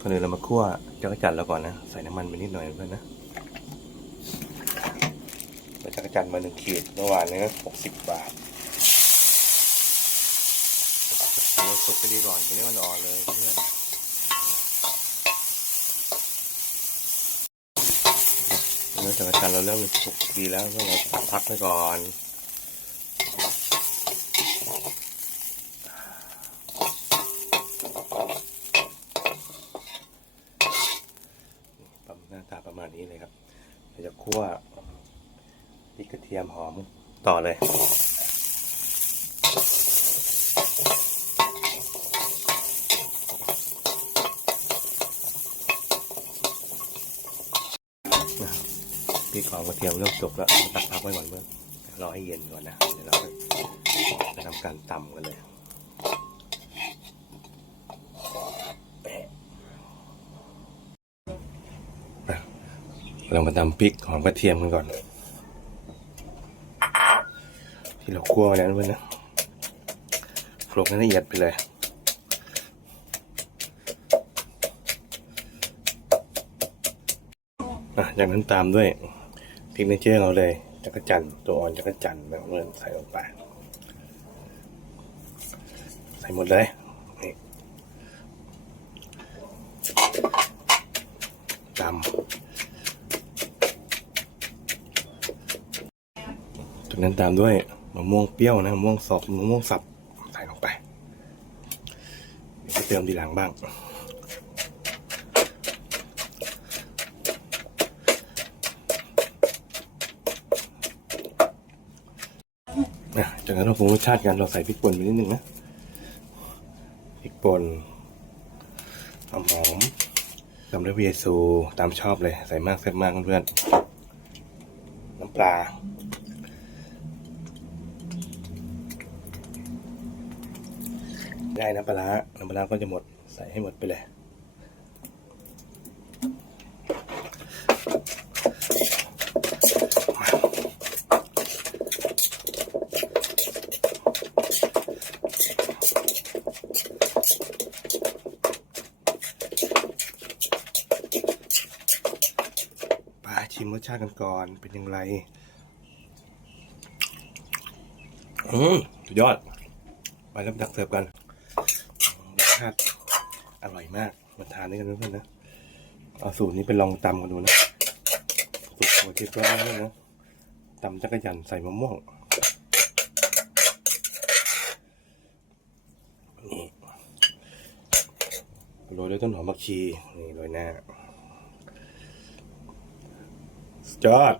ก่อนอื่นเรามาคั่วจักรจันทร์เราก่อนนะ ใส่น้ำมันไปนิดหน่อยเพื่อนนะเราจักรจันทร์มาหนึ่งขีดเมื่อวานนี้หกสิบบาทเราสุกไปดีก่อนเป็นเนื้ออ่อนเลยเพื่อนเนื้อจักรจันทร์เราเริ่มสุกดีแล้วก็เราพักไว้ก่อน ประมาณหน้าตาประมาณนี้เลยครับเดี๋ยวจะ คั่วพริกกระเทียมหอมต่อเลย พริกหอมกระเทียมเริ่มสุกแล้วตักพักไว้ก่อนเพื่อรอให้เย็นก่อนนะ เดี๋ยวเราจะทำการตำกันเลย เรามาตำพริกหอมกระเทียมกันก่อน ที่เราคั่วแล้วนะเพื่อนนะโขลกให้ละเอียดไปเลยอะจากนั้นตามด้วยพริกเนเจอร์เราเลยจักรจันตัวอ่อนจักรจันแบบเมื่อใส่ลงไป ใส่หมดเลยนี่ตำ จากนั้นตามด้วยมะม่วงเปรี้ยวนะมะม่วงสอบมะม่วงสับใส่ลงไปเดี๋ยวไปเติมทีหลังบ้างอะจากนั้นเราปรุงรสชาติกันเราใส่พริกป่นไปนิดนึงนะพริกป่นหอมหอมตามด้วยวีซูตามชอบเลย ใส่มากแซ่บมากเพื่อนๆน้ำปลา ได้น้ำปลาร้าน้ำปลาร้าก็จะหมดใส่ให้หมดไปเลยปชิมรสชาติกันก่อนเป็นยังไงอืมสุดยอด ไปแล้วดักเสิร์ฟกัน ชาติอร่อยมากมาทานด้วยกันเพื่อนๆนะเอาสูตรนี้ไปลองตำกันดูนะสูตรหัวเทียบก็ได้นะตำจักรยันใส่มะม่วงนี่โรยด้วยต้นหอมผักชีนี่โรยหน้าสุดยอด